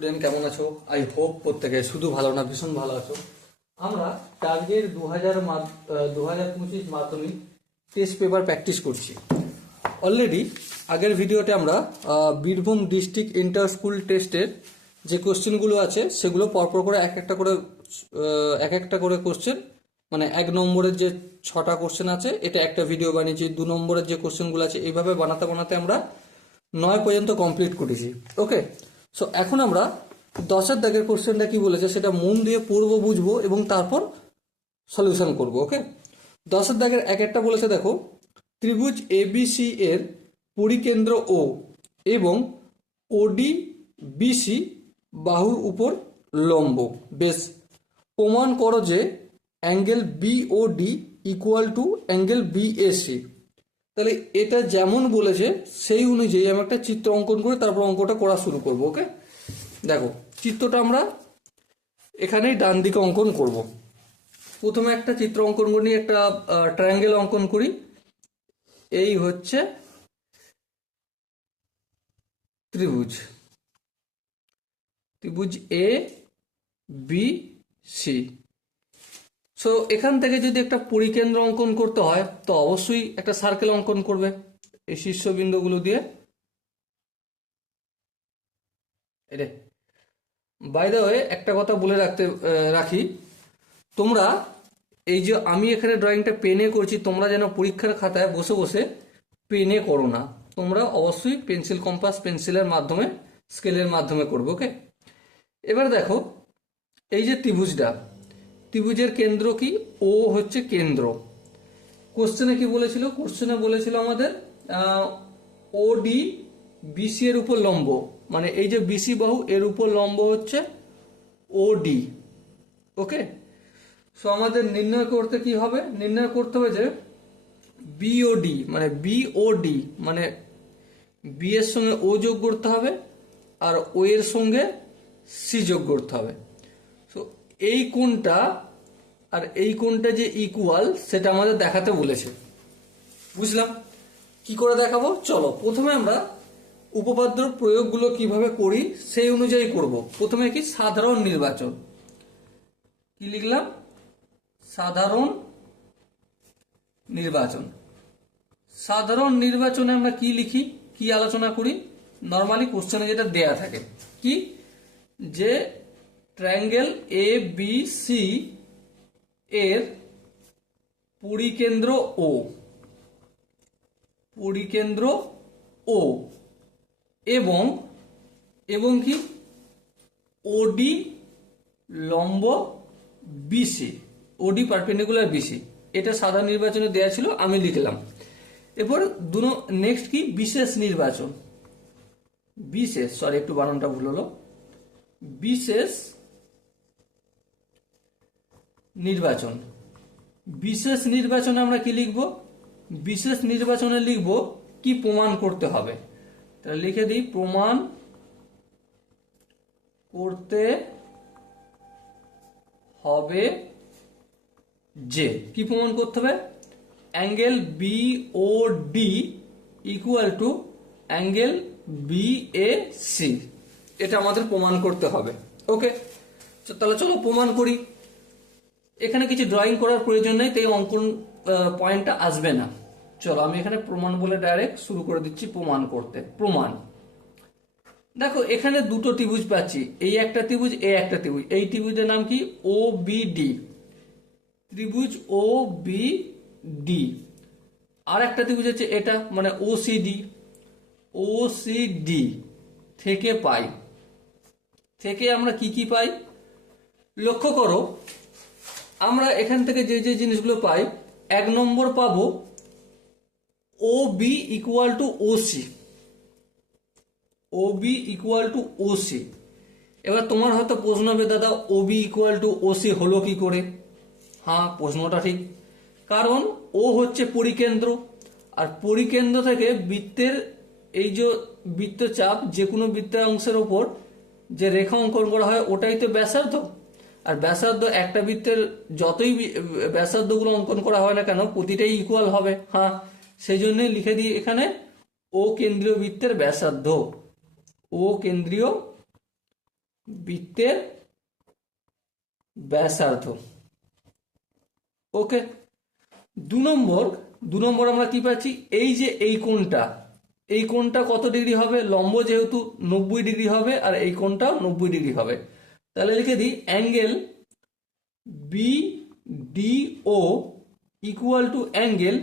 Student কেমন আছো? I hope প্রত্যেকে শুধু ভালো না ভীষণ ভালো আছো। আমরা টার্গেট 2025 মাধ্যমিক টেস্ট পেপার প্র্যাকটিস করছি। অলরেডি আগের ভিডিওতে আমরা বীরভূম ডিস্ট্রিক্ট ইন্টার স্কুল টেস্টের যে কোশ্চেনগুলো আছে সেগুলো পরপর করে এক একটা করে কোশ্চেন, মানে 1 নম্বরের যে 6টা কোশ্চেন আছে এটা একটা ভিডিও বানিয়েছি। 2 নম্বরের যে কোশ্চেনগুলো আছে এইভাবে বানাতে বানাতে আমরা 9 পর্যন্ত কমপ্লিট করেছি। ওকে, সো এখন আমরা 10-এর দাগের কোশ্চেনটা কি বলেছে সেটা মন দিয়ে পড়বো, বুঝবো এবং তারপর সলিউশন করব। ওকে, 10-এর দাগের একটা বলেছে, দেখো, ত্রিভুজ এবিসি এর পরিকেন্দ্র ও এবং ওডি বিসি বাহুর উপর লম্ব। বেশ, প্রমাণ করো যে angle BOD equal to angle BAC. তাহলে এটা যেমন বলেছে সেই অনুযায়ী আমি একটা চিত্র অঙ্কন করে তারপর অঙ্কটা করা শুরু করব। ওকে, দেখো চিত্রটা আমরা এখানেই ডান দিকে অঙ্কন করব। প্রথমে একটা চিত্র অঙ্কন করি, একটা ট্রায়াঙ্গেল অঙ্কন করি। এই হচ্ছে ত্রিভুজ এ বি সি। সো এখান থেকে যদি একটা পরিকেন্দ্র অঙ্কন করতে হয় তো অবশ্যই একটা সার্কেল অঙ্কন করবে এই শীর্ষবিন্দুগুলো দিয়ে। এটা বাই দ্য ওয়ে একটা কথা বলে রাখি, তোমরা এই যে আমি এখানে ড্রয়িংটা পেনে করছি, তোমরা যেন পরীক্ষার খাতায় বসে বসে পেনে করো না, তোমরা অবশ্যই পেন্সিল কম্পাস পেন্সিলের মাধ্যমে স্কেলের মাধ্যমে করবে। ওকে, এবার দেখো এই যে ত্রিভুজের কেন্দ্র কি? ও হচ্ছে কেন্দ্র। কোশ্চেনে কি বলেছিল? কোশ্চেনে বলেছিল আমাদের ওডি বিসি এর উপর লম্ব, মানে এই যে বিসি বাহু এর উপর লম্ব হচ্ছে ওডি। ওকে, সো আমাদের নির্ণয় করতে কি হবে? নির্ণয় করতে হবে যে বিওডি মানে বি এর সঙ্গে ও যোগ করতে হবে আর ও এর সঙ্গে সি যোগ করতে হবে। সো এই কোণটা আর এই কোণটা যে ইকুয়াল সেটা আমাদের দেখাতে বলেছে। বুঝলাম? কি করে দেখাবো? চলো প্রথমে আমরা উপপাদ্যর প্রয়োগগুলো কিভাবে করি সেই অনুযায়ী করব। প্রথমে কি? সাধারণ নির্বাচন। কি লিখলাম? সাধারণ নির্বাচন। সাধারণ নির্বাচনে আমরা কি লিখি, কি আলোচনা করি? নর্মালি কোশ্চেনে যেটা দেয়া থাকে কি, যে ট্রায়াঙ্গেল এ বি সি এর পরিকেন্দ্র ও এবং কি ওডি লম্ব বিসি, ওডি পারপেন্ডিকুলার বিসি। এটা সাধারণ নির্বাচনে দেয়া ছিল, আমি লিখলাম। এরপর নেক্সট কি? বিশেষ নির্বাচন। একটু বানানটা ভুল হলো। বিশেষ নির্বাচনে আমরা কি লিখব? বিশেষ নির্বাচনে লিখব কি প্রমাণ করতে হবে। তাহলে লিখে দিই, প্রমাণ করতে হবে যে, কি প্রমাণ করতে হবে? Angle BOD equal to angle BAC, এটা আমাদের প্রমাণ করতে হবে। ওকে, তাহলে চলো প্রমাণ করি। এখানে কিছু ড্রয়িং করার প্রয়োজন নেই, তাই অঙ্কন পয়েন্টটা আসবে না। চলো আমি এখানে প্রমাণ বলে ডাইরেক্ট শুরু করে দিচ্ছি প্রমাণ করতে। প্রমাণ, দেখো এখানে দুটো ত্রিভুজ পাচ্ছি, এই একটা ত্রিভুজ, এই একটা ত্রিভুজ। এই ত্রিভুজের নাম কি? ও বিডি, ত্রিভুজ ও বিডি। আর একটা ত্রিভুজ হচ্ছে এটা, মানে ওসিডি থেকে পাই। থেকে আমরা কি পাই? লক্ষ্য করো, আমরা এখান থেকে যে যে জিনিসগুলো পাই, 1 নম্বর পাবো ও বি ইকুয়াল টু ওসি। এবার তোমার হয়তো প্রশ্ন হবে, দাদা ও বি ইকুয়াল টু ওসি হলো কি করে? হ্যাঁ, প্রশ্নটা ঠিক, কারণ ও হচ্ছে পরিকেন্দ্র, আর পরিকেন্দ্র থেকে বৃত্তের এই যে বৃত্তচাপ, যে কোনো বৃত্তের অংশের ওপর যে রেখা অঙ্কন করা হয় ওটাই তো ব্যাসার্ধ। আর ব্যাসার্ধ একটা বৃত্তের যতই ব্যাসার্ধগুলো অঙ্কন করা হয় না কেন প্রতিটাই ইকুয়াল হবে। হ্যাঁ, সেই জন্যই লিখে দিই এখানে ও কেন্দ্রীয় বৃত্তের ব্যাসার্ধ, ও কেন্দ্রীয় বৃত্তের ব্যাসার্ধ। ওকে, 2 নম্বর আমরা কি পাচ্ছি, এই যে এই কোণটা কত ডিগ্রি হবে, লম্ব যেহেতু 90 ডিগ্রি হবে আর এই কোণটাও 90 ডিগ্রি হবে, তাহলে লিখে দিই angle BDO equal to angle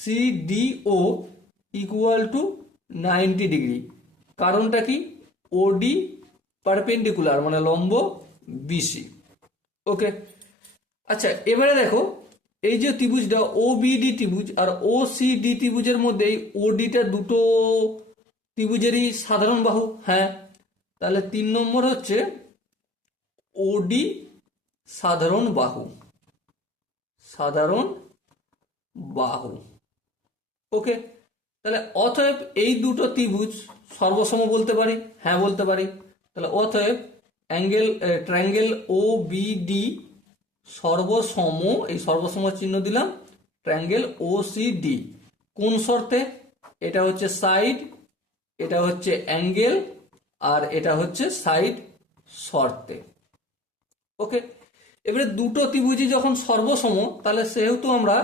CDO equal to 90 degree. কারণটা কি, OD পারপেন্ডিকুলার মানে লম্ব BC। ওকে, আচ্ছা এবারে দেখো এই যে ত্রিভুজটা OBD ত্রিভুজ আর OCD ত্রিভুজের মধ্যে এই ODটা দুটো ত্রিভুজেরই সাধারণ বাহু। হ্যাঁ, তাহলে 3 নম্বর হচ্ছে OD সাধারণ বাহু, সাধারণ বাহু। ওকে, তাহলে অতএব এই দুটো ত্রিভুজ সর্বসম বলতে পারি। হ্যাঁ বলতে পারি। তাহলে অতএব ট্রায়াঙ্গেল OBD সর্বসম, এই সর্বসম চিহ্ন দিলাম, ট্রায়াঙ্গেল OCD কোন শর্তে, এটা হচ্ছে সাইড, এটা হচ্ছে অ্যাঙ্গেল আর এটা হচ্ছে সাইড শর্তে। ওকে, এবারে দুটো ত্রিভুজই যখন সর্বসম তাহলে সেহেতু আমরা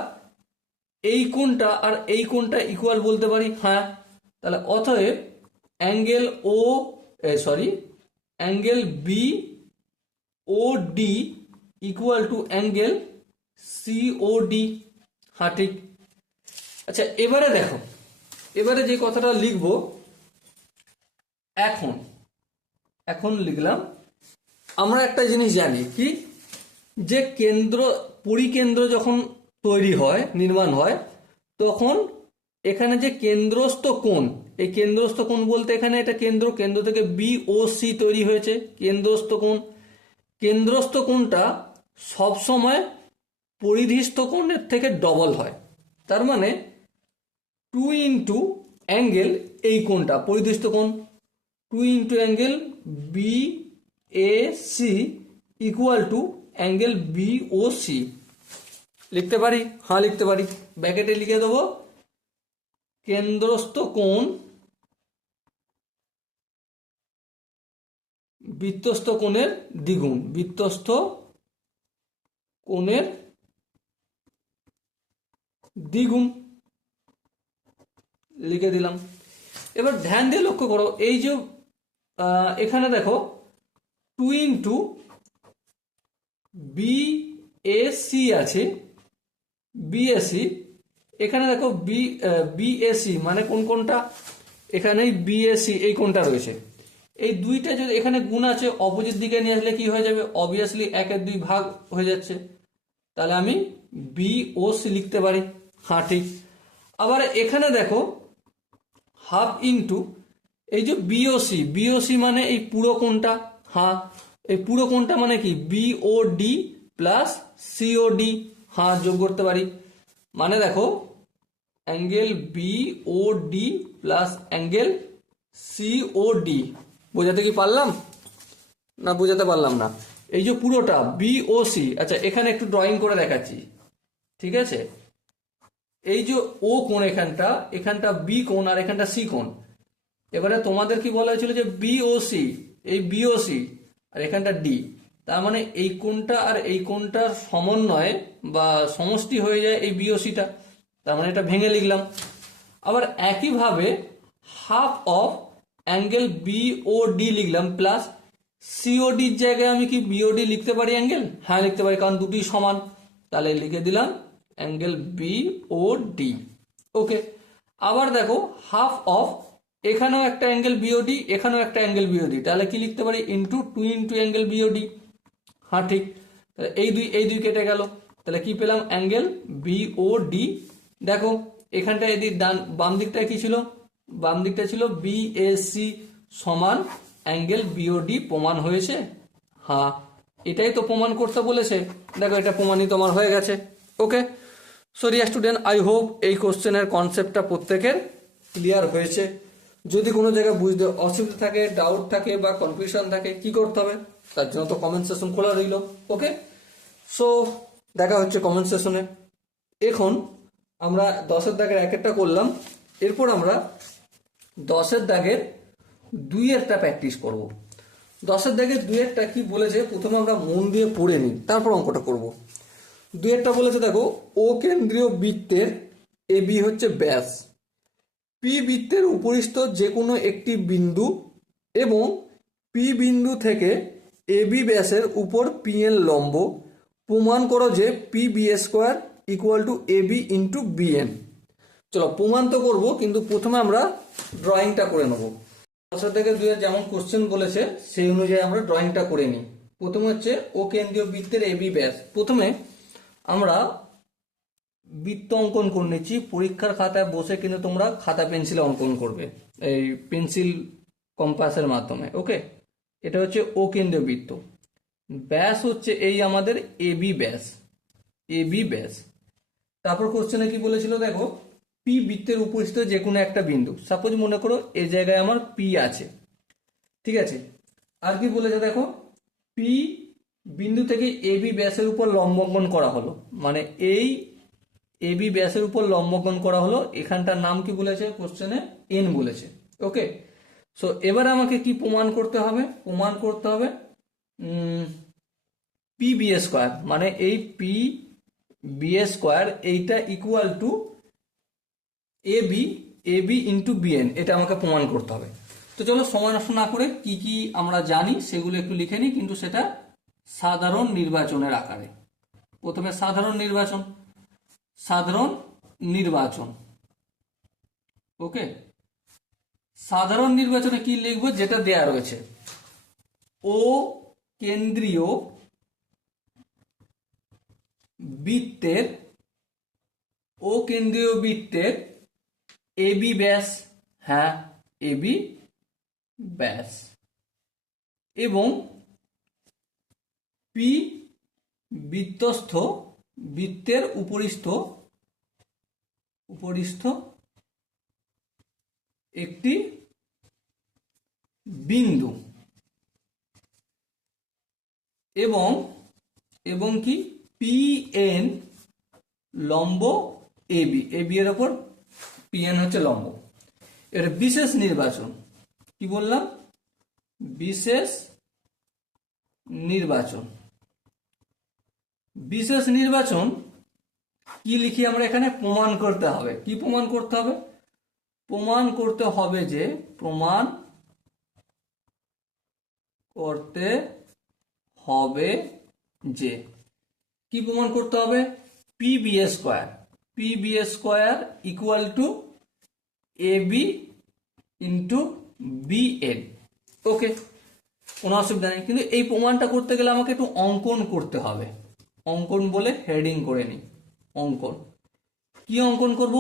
এই কোণটা আর এই কোণটা ইকুয়াল বলতে পারি। হ্যাঁ, তাহলে অতএব angle angle BOD equal to angle COD। হ্যাঁ ঠিক। আচ্ছা এবারে দেখো, এবারে যে কথাটা লিখবো এখন লিখলাম, আমরা একটা জিনিস জানি কি, যে পরিকেন্দ্র যখন তৈরি হয়, নির্মাণ হয়, তখন এখানে যে কেন্দ্রস্থ কোণ, এই কেন্দ্রস্থ কোণ বলতে এখানে এটা কেন্দ্র থেকে BOC তৈরি হয়েছে কেন্দ্রস্থ কোণটা সবসময় পরিধিস্থ কোণের থেকে ডবল হয়। তার মানে 2 ইন্টু অ্যাঙ্গেল, এই কোণটা পরিধিস্থ কোণ, 2 into angle BAC equal to angle BOC। লিখতে পারি? হ্যাঁ লিখতে পারি। ব্র্যাকেটে লিখে দেবো কেন্দ্রস্থ কোণ বৃত্তস্থ কোণের দ্বিগুণ, বৃত্তস্থ কোণের দ্বিগুণ লিখে দিলাম। এবার ধ্যান দিয়ে লক্ষ্য করো, এই যে এখানে দেখো 2 ইন্টু BAC আছে, BAC এখানে দেখো BAC মানে কোনটা, এখানেই BAC এই কোনটা রয়েছে, এই দুইটা যদি এখানে গুণ আছে অপোজিট দিকে নিয়ে আসলে কি হয়ে যাবে, অবভিয়াসলি 1/2 ভাগ হয়ে যাচ্ছে, তাহলে আমি BOC লিখতে পারি। হ্যাঁ ঠিক। আবার এখানে দেখো হাফ ইন্টু এই যে BOC মানে এই পুরো কোণটা। হ্যাঁ, এই পুরো কোণটা মানে কি BOD প্লাস COD। হ্যাঁ যোগ করতে পারি, মানে দেখো angle BOD plus angle COD। বোঝাতে কি পারলাম না? বোঝাতে পারলাম না? এই যে পুরোটা BOC, আচ্ছা এখানে একটু ড্রয়িং করে দেখাচ্ছি, ঠিক আছে? এই যে ও কোণ, এখানটা B কোণ আর এখানটা C কোণ। এবারে তোমাদের কি বলা হয়েছিল যে BOC, এই BOC আর এখানটা D, তার মানে এই কোণটা আর এই কোণটার সমন্বয় বা সমষ্টি হয়ে যায় এই BOCটা, তার মানে এটা ভেঙে লিখলাম। আবার একইভাবে হাফ অফ অ্যাঙ্গেল BOD লিখলাম প্লাস COD এর জায়গায় আমি কি BOD লিখতে পারি অ্যাঙ্গেল? হ্যাঁ লিখতে পারি, কারণ দুটি সমান, তাহলে লিখে দিলাম অ্যাঙ্গেল BOD। ওকে, আবার দেখো হাফ অফ এখানেও একটা অ্যাঙ্গেল BOD, এখানেও একটা অ্যাঙ্গেল BOD, তাহলে কি লিখতে পারি 2 ইন্টু অ্যাঙ্গেল BOD। হ্যাঁ ঠিক। তাহলে এই দুই কেটে গেল, তাহলে কি পেলাম অ্যাঙ্গেল BOD। দেখো এখানটা এদিক বাম দিকটা কি ছিল, বাম দিকটা ছিল BAC সমান অ্যাঙ্গেল BOD। প্রমাণ হয়েছে? হ্যাঁ, এটাই তো প্রমাণ করতে বলেছে। দেখো এটা প্রমাণিত আমার হয়ে গেছে। Okay, so dear student, I hope এই কোশ্চেনের কনসেপ্টটা প্রত্যেকের ক্লিয়ার হয়েছে। যদি কোনো জায়গায় বুঝতে অসুবিধা থাকে, ডাউট থাকে বা কনফিউশন থাকে, কি করতে হবে তার জন্য তো কমেন্ট সেশন খোলা রইল। ওকে, সো দেখা হচ্ছে কমেন্ট সেশনে। এখন আমরা 10-এর দাগের 1-একটা করলাম, এরপর আমরা 10-এর দাগের 2-এরটা প্র্যাকটিস করব। 10-এর দাগের 2-এরটা কি বলেছে প্রথমে আমরা মন দিয়ে পড়ে নিই, তারপর অঙ্কটা করব। 2-এরটা বলেছে দেখো, ও কেন্দ্রীয় বৃত্তের এবি হচ্ছে ব্যাস, পি বৃত্তের উপরিস্থ যে কোনো একটি বিন্দু এবং পি বিন্দু থেকে এবি ব্যাসের উপর পি এন লম্ব, প্রমাণ করো যে P B square equal to AB into BN. চলো প্রমাণ তো করবো, কিন্তু প্রথমে আমরা ড্রয়িংটা করে নেবো। 10 থেকে 2 যেমন কোশ্চেন বলেছে সেই অনুযায়ী আমরা ড্রয়িংটা করে নিই। প্রথমে হচ্ছে ও কেন্দ্রীয় বৃত্তের এবি ব্যাস। প্রথমে আমরা বৃত্ত অঙ্কন করে নিচ্ছি। পরীক্ষার খাতায় বসে কিন্তু তোমরা খাতা পেন্সিলে অঙ্কন করবে, এই পেন্সিল কম্পাসের মাধ্যমে। ওকে, এটা হচ্ছে ও কেন্দ্রীয় বৃত্ত, ব্যাস হচ্ছে এই আমাদের এবি ব্যাস, এবি ব্যাস। তারপর কোশ্চেনে কি বলেছিল দেখো, পি বৃত্তের উপরিস্থ যে কোনো একটা বিন্দু, সাপোজ মনে করো এই জায়গায় আমার পি আছে, ঠিক আছে। আর কি বলেছে দেখো, পি বিন্দু থেকে এবি ব্যাসের উপর লম্বঙ্কন করা হলো, মানে এই এবি ব্যাসের উপর লম্বঙ্কন করা হলো। এখানটার নাম কি বলেছে কোশ্চেনে, এন বলেছে। ওকে, সো এবার আমাকে কি প্রমাণ করতে হবে, প্রমাণ করতে হবে পি বি স্কোয়ার, মানে এই পি বি স্কোয়ার এইটা equal to AB, AB into BN, এটা আমাকে প্রমাণ করতে হবে। তো চলো সময় নষ্ট না করে কি কি আমরা জানি সেগুলো একটু লিখে নিই, কিন্তু সেটা সাধারণ নির্বাচনের আকারে। প্রথমে সাধারণ নির্বাচন, সাধারণ নির্বাচন। ওকে, সাধারণ নির্বাচনে কি লিখবো, যেটা দেয়া রয়েছে, ও কেন্দ্রীয় বৃত্তের, ও কেন্দ্রীয় বৃত্তের এবি ব্যাস, হ্যাঁ এবি ব্যাস, এবং পি বৃত্তস্থ বৃত্তের উপরিস্থ, উপরিস্থ একটি বিন্দু, এবং এবং কি পি এন লম্ব এবি, এবি এর ওপর পি এন হচ্ছে লম্ব। এটা বিশেষ নির্বাচন, কি বললাম, বিশেষ নির্বাচন। বিশেষ নির্বাচন কি লিখি আমরা এখানে, প্রমাণ করতে হবে। কি প্রমাণ করতে হবে, প্রমাণ করতে হবে যে, প্রমাণ করতে হবে যে, কি প্রমাণ করতে হবে, P B square, P B square equal to AB into BN. Okay, কোনো অসুবিধা নেই, কিন্তু এই প্রমাণটা করতে গেলে আমাকে একটু অঙ্কন করতে হবে। অঙ্কন বলে হেডিং করে নিই, অঙ্কন। কি অঙ্কন করব,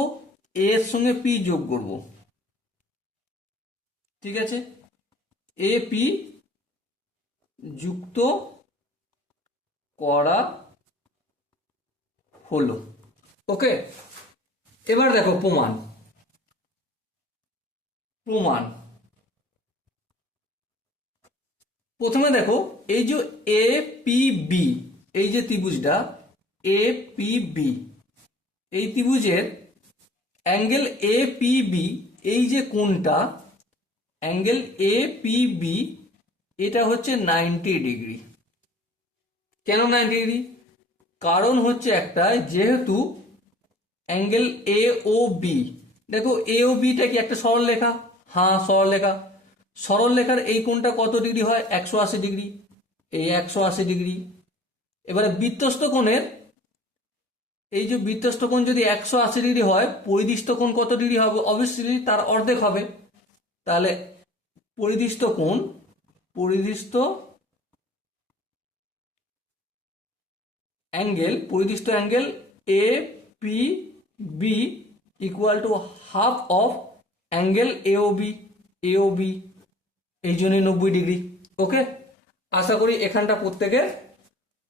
এ এর সঙ্গে পি যোগ করব, ঠিক আছে, এ পি যুক্ত করা হলো। ওকে, এবার দেখো প্রমাণ, প্রমাণ। প্রথমে দেখো এই যে এ পি বি, এই যে ত্রিভুজটা এ পি বি, এই ত্রিভুজের অ্যাঙ্গেল এ পি বি, এই যে কোণটা অ্যাঙ্গেল এ পি বি, এটা হচ্ছে 90 ডিগ্রি। কেন 90 ডিগ্রি, কারণ হচ্ছে একটা, যেহেতু অ্যাঙ্গেল এ ও বি, দেখো এ ও বিটা কি একটা সরলরেখা, হ্যাঁ সরলরেখা, সরলরেখার এই কোণটা কত ডিগ্রি হয়, 180 ডিগ্রি, এই 180 ডিগ্রি। এবারে বৃত্তস্থ কোণের, এই যে বৃত্তস্থ কোণ যদি 180 ডিগ্রি হয়, পরিদিষ্ট কোণ কত ডিগ্রি হবে, অবশ্যই তার অর্ধেক হবে। তাহলে পরিদিষ্ট কোণ, পরিদিষ্ট অ্যাঙ্গেল, পরিদিষ্ট angle A P B equal to half of angle AO B, AO B, এই জন্যই 90 ডিগ্রি। ওকে, আশা করি এখানটা প্রত্যেকের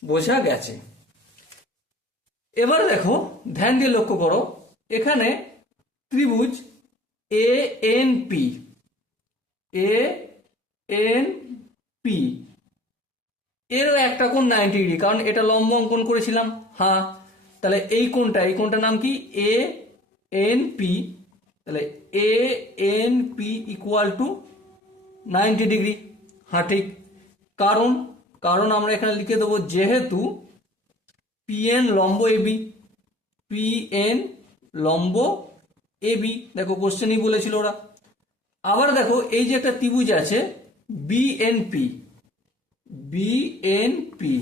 বোঝা গেছে। এবার দেখো ধ্যান দিয়ে লক্ষ্য করো, এখানে ত্রিভুজ এ N P, A N P এরও একটা কোণ 90 ডিগ্রি, কারণ এটা লম্ব অঙ্কন করেছিলাম। হ্যাঁ, তাহলে এই কোণটা, এই কোণটার নাম কি, এ এন পি। তাহলে A N P equal to 90 degree. হ্যাঁ ঠিক, কারণ কারণ আমরা এখানে লিখে দেবো যেহেতু পিএন লম্ব এবি, পিএন লম্ব এবি, দেখো কোশ্চেনই বলেছিল ওরা। আবার দেখো এই যে একটা ত্রিভুজ আছে বিএনপি, বিএনপি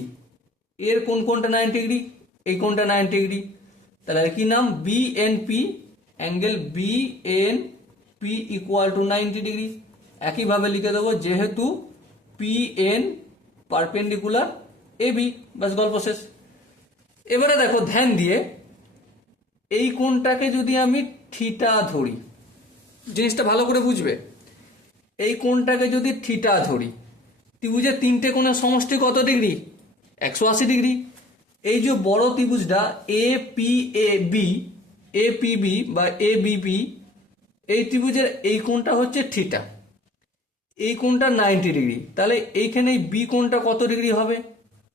এর কোনটা 90 ডিগ্রি, এই কোনটা 90 ডিগ্রি, তাহলে কি নাম BNP, angle BNP equal to 90 degree. একইভাবে লিখে দেবো যেহেতু পিএন পারপেন্ডিকুলার এবি, বাস গল্প শেষ। এবারে দেখো ধ্যান দিয়ে এই কোণটাকে যদি আমি থিটা ধরি, জিনিসটা ভালো করে বুঝবে, এই কোণটাকে যদি থিটা ধরি, ত্রিভুজের তিনটে কোণের সমষ্টি কত ডিগ্রি, 180 ডিগ্রি। এই যে বড় ত্রিভুজটা A P A B, A P B বা এ বিপি, এই ত্রিভুজের এই কোণটা হচ্ছে থিটা, এই কোণটা 90 ডিগ্রি। তাহলে এইখানে বি কোণটা কত ডিগ্রি হবে,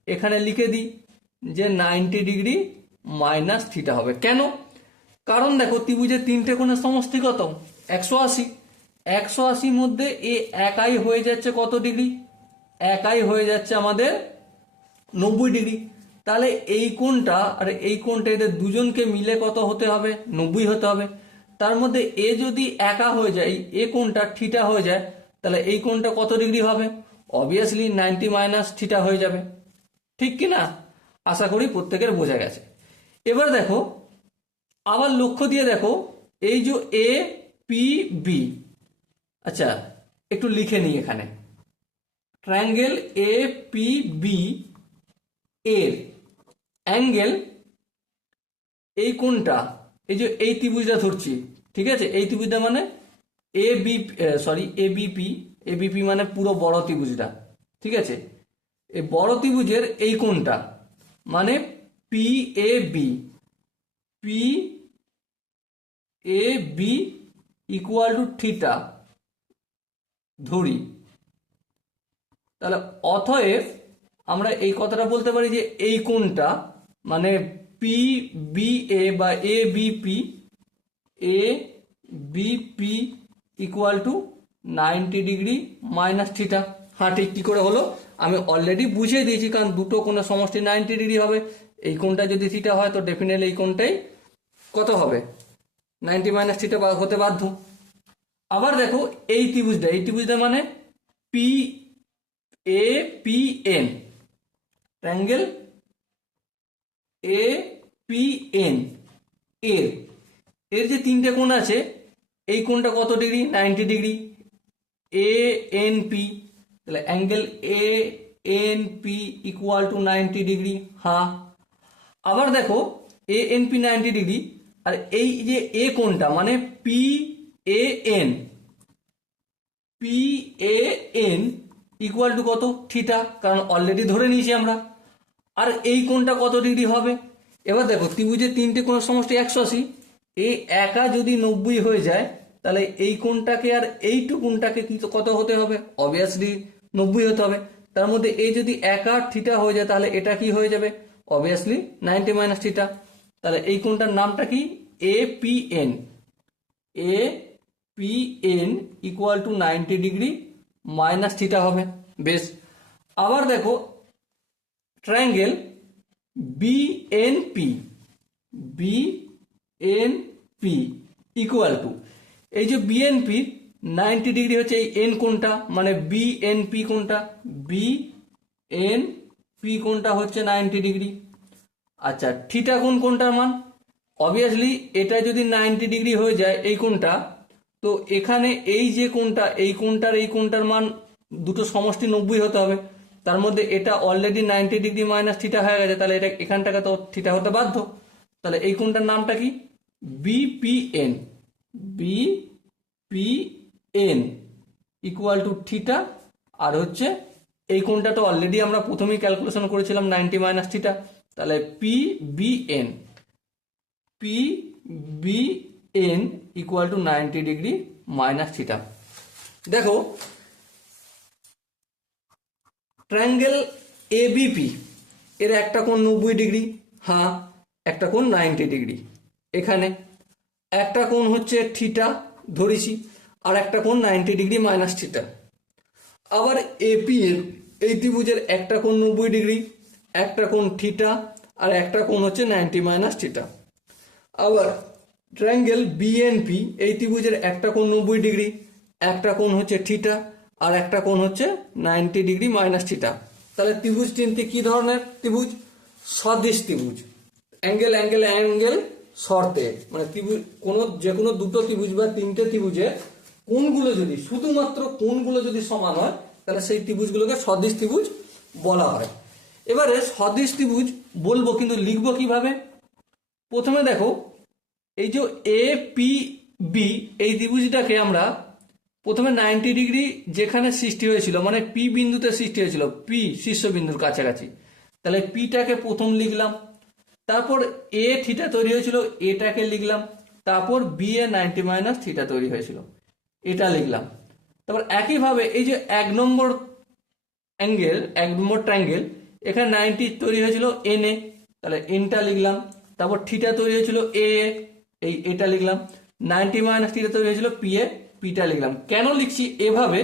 এখানে লিখে দিই যে 90 ডিগ্রি মাইনাস থিটা হবে। কেন? কারণ দেখো ত্রিভুজের তিনটে কোণের সমষ্টি কত, 180। 180 মধ্যে এ একাই হয়ে যাচ্ছে কত ডিগ্রি, একাই হয়ে যাচ্ছে আমাদের 90 ডিগ্রি। তাহলে এই কোণটা আর এই কোণটা এদের দুজনকে মিলে কত হতে হবে, 90 হতে হবে। তার মধ্যে এ যদি একা হয়ে যায়, এ কোণটা থিটা হয়ে যায়, তাহলে এই কোণটা কত ডিগ্রি হবে, অবভিয়াসলি 90 মাইনাস থিটা হয়ে যাবে। ঠিক কি না? আশা করি প্রত্যেকের বোঝা গেছে। এবার দেখো আবার লক্ষ্য দিয়ে দেখো এই যে এ পি বি, আচ্ছা একটু লিখে নিই এখানে, ট্রায়াঙ্গেল এ পি বি এর অ্যাঙ্গেল, এই কোণটা এই যে এই ত্রিভুজটা ধরছি, ঠিক আছে, এই ত্রিভুজটা মানে A B sorry ABP, ABP মানে পুরো বড় ত্রিভুজটা, ঠিক আছে, এই বড় ত্রিভুজের এই কোণটা মানে P A B, P A B equal to theta ধরি, তাহলে অতএব আমরা এই কথাটা বলতে পারি যে এই কোণটা মানে পি বি এ বা A BP, A BP equal to 90 degree minus theta. হ্যাঁ ঠিক কি করে হলো আমি অলরেডি বুঝিয়ে দিয়েছি, কারণ দুটো কোণের সমষ্টি 90 ডিগ্রি হবে, এই কোণটা যদি থিটা হয় তো ডেফিনেটলি এই কোণটাই কত হবে, 90 মাইনাস থিটা হতে বাধ্য। আবার দেখো এই ত্রিভুজটা মানে P A P N, triangle A P N এর এর যে তিনটে কোণ আছে, এই কোণটা কত degree, 90 degree, A N P, তাহলে angle A N P equal to 90 degree. হ্যাঁ আবার দেখো এ এন পি 90 ডিগ্রি, আর এই যে এ কোণটা মানে P A N, P A N equal to কত, থিটা, কারণ অলরেডি ধরে নিয়েছি আমরা। আর এই কোণটা কত ডিগ্রি হবে, এবার দেখো ত্রিভুজের তিনটে কোণের সমষ্টি 180, এই একা যদি 90 হয়ে যায় তাহলে এই কোণটাকে আর এইটুকুনটাকে কত হতে হবে, অবভিয়াসলি 90 হতে হবে। তার মধ্যে এই যদি একা থিটা হয়ে যায় তাহলে এটা কি হয়ে যাবে, অবভিয়াসলি 90 মাইনাস থিটা। তাহলে এই কোণটার নামটা কি, এ P N, A P N equal to 90 degree minus theta হবে। বেশ, আবার দেখো triangle BNP, BNP equal to, এই যে বিএনপি 90 ডিগ্রি হচ্ছে এই এন কোণটা মানে বিএনপি কোণটা, বিএনপি কোণটা হচ্ছে 90 ডিগ্রি। আচ্ছা থিটা কোণটার মান, অবভিয়াসলি এটা যদি 90 ডিগ্রি হয়ে যায় এই কোণটা, তো এখানে এই যে কোণটা এই কোণটার মান দুটো সমষ্টি 90 হতে হবে। তার মধ্যে এটা অলরেডি 90 ডিগ্রি মাইনাস থিটা হয়ে গেছে, তাহলে এটা এখানটাকে তো থিটা হতে বাধ্য। তাহলে এই কোণটার নামটা কি, বিপিএন, বিপিএন ইকুয়াল টু থিটা। আর হচ্ছে এই কোণটা তো অলরেডি আমরা প্রথমেই ক্যালকুলেশন করেছিলাম 90 মাইনাস থিটা, তাহলে PBN, PBN equal to 90 degree minus theta. দেখো ট্রায়াঙ্গেল এবিপি এর একটা কোণ 90 ডিগ্রি, হ্যাঁ একটা কোণ 90 ডিগ্রি, এখানে একটা কোণ হচ্ছে থিটা ধরেছি আর একটা কোণ 90 ডিগ্রি মাইনাস থিটা। আবার এপিএন এই ত্রিভুজের একটা কোণ 90 ডিগ্রি, একটা কোণ থিটা, আর একটা কোণ হচ্ছে 90 মাইনাস থিটা। আবার ট্রায়াঙ্গেল বিএনপি, এই ত্রিভুজের একটা কোণ 90 ডিগ্রি, একটা কোণ হচ্ছে থিটা, আর একটা কোণ হচ্ছে 90 ডিগ্রি মাইনাস থিটা। তাহলে ত্রিভুজ তিনটি কি ধরনের ত্রিভুজ? সদৃশ ত্রিভুজ। অ্যাঙ্গেল অ্যাঙ্গেল অ্যাঙ্গেল শর্তে, মানে ত্রিভুজ যে কোনো দুটো ত্রিভুজ বা তিনটে ত্রিভুজে কোণগুলো যদি শুধুমাত্র কোণগুলো যদি সমান হয় তাহলে সেই ত্রিভুজগুলোকে সদৃশ ত্রিভুজ বলা হয়। এবারে সদৃশ ত্রিভুজ বলবো, কিন্তু লিখবো কিভাবে? প্রথমে দেখো, এই যে এ পি বি, এই ত্রিভুজটাকে আমরা প্রথমে 90 ডিগ্রি যেখানে সৃষ্টি হয়েছিল, মানে পি বিন্দুতে সৃষ্টি হয়েছিল, পি শীর্ষবিন্দুর কাছাকাছি, তাহলে পিটাকে প্রথম লিখলাম। তারপর এ থিটা তৈরি হয়েছিল, এটাকে লিখলাম। তারপর বি এ 90 মাইনাস থিটা তৈরি হয়েছিল, এটা লিখলাম। তারপর একইভাবে এই যে 1 নম্বর অ্যাঙ্গেল, 1 নম্বর ট্রায়াঙ্গেল, এখানে 90 তৈরি হয়েছিল এন এ, তাহলে এনটা লিখলাম। তারপর থিটা তৈরি হয়েছিল এ, এই এটা লিখলাম। 90 মাইনাস থিটা তৈরি হয়েছিল পি এ, পিটা লিখলাম। কেন লিখছি এভাবে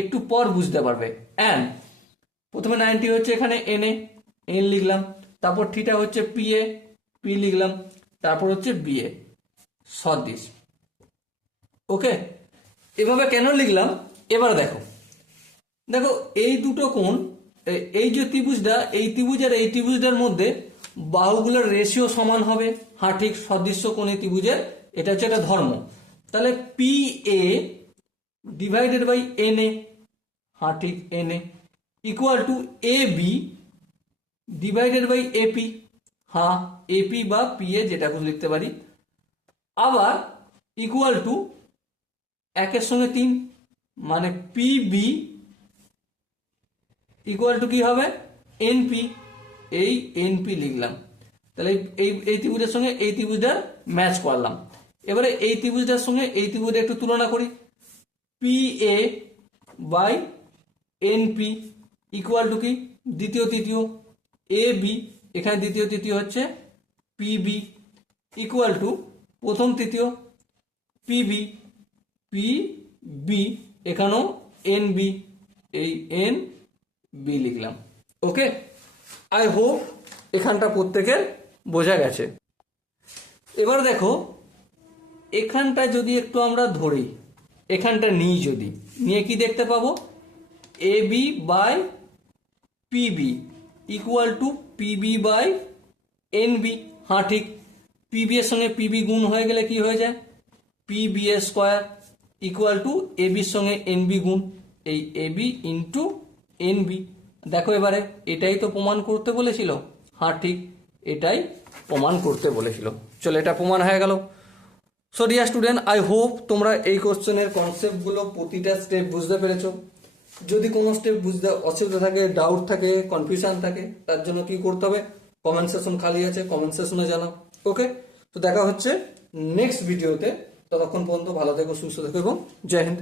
একটু পর বুঝতে পারবে। এন প্রথমে 90 হচ্ছে এখানে এন এ, এন লিখলাম। তারপর থিটা হচ্ছে পি এ, পি লিখলাম। তারপর হচ্ছে বি এ, সদৃশ। ওকে, এভাবে কেন লিখলাম? এবার দেখো, দেখো এই দুটো কোণ, এই যে ত্রিভুজটা, এই ত্রিভুজ আর এই ত্রিভুজটার মধ্যে বাহুগুলোর রেশিও সমান হবে। হ্যাঁ ঠিক, সদৃশ্য কোণ এই ত্রিভুজের, এটা হচ্ছে একটা ধর্ম। তাহলে P A divided by N A, হ্যাঁ ঠিক, N A equal to A B divided by AP, হ্যাঁ এপি বা পি এ যেটা কিছু লিখতে পারি। আবার ইকুয়াল টু 1 সঙ্গে 3, মানে পি বি ইকুয়াল টু কি হবে? এনপি, এই এনপি লিখলাম। তাহলে এই ত্রিভুজের সঙ্গে এই ত্রিভুজটা ম্যাচ করলাম। এবারে এই ত্রিভুজটার সঙ্গে এই ত্রিভুজটা একটু তুলনা করি। P A by NP equal to কি? দ্বিতীয় তৃতীয়। এ বি, এখানে দ্বিতীয় তৃতীয় হচ্ছে পিবি, ইকুয়াল টু প্রথম তৃতীয় পিবি, পি বি, এখানেও এন বি, এই এন বি লিখলাম। ওকে, আই হোপ এখানটা প্রত্যেকের বোঝা গেছে। এবার দেখো, এখানটা যদি একটু আমরা ধরি, এখানটা নিই, যদি নিয়ে কি দেখতে পাবো? A B by PB equal to PB by N B. হ্যাঁ ঠিক, পিবি এর সঙ্গে পিবি গুণ হয়ে গেলে কি হয়ে যায়? পিবি এর স্কোয়ার ইকুয়াল টু এ বির সঙ্গে এন বি গুণ, এই A B into N B. দেখো এবারে এটাই তো প্রমাণ করতে বলেছিল। হ্যাঁ ঠিক, এটাই প্রমাণ করতে বলেছিল। চলো, এটা প্রমাণ হয়ে গেল। So dear student, I hope তোমরা এই কোশ্চেনের কনসেপ্টগুলো প্রতিটা স্টেপ বুঝতে পেরেছো। যদি কোনো স্টেপ বুঝতে অসুবিধা থাকে, ডাউট থাকে, কনফিউশন থাকে, তার জন্য কি করতে হবে? কমেন্ট সেকশন খালি আছে, কমেন্ট সেকশনে জানাও। ওকে, তো দেখা হচ্ছে নেক্সট ভিডিওতে। ততক্ষণ পর্যন্ত ভালো থেকো, সুস্থ থেকো এবং জয় হিন্দ।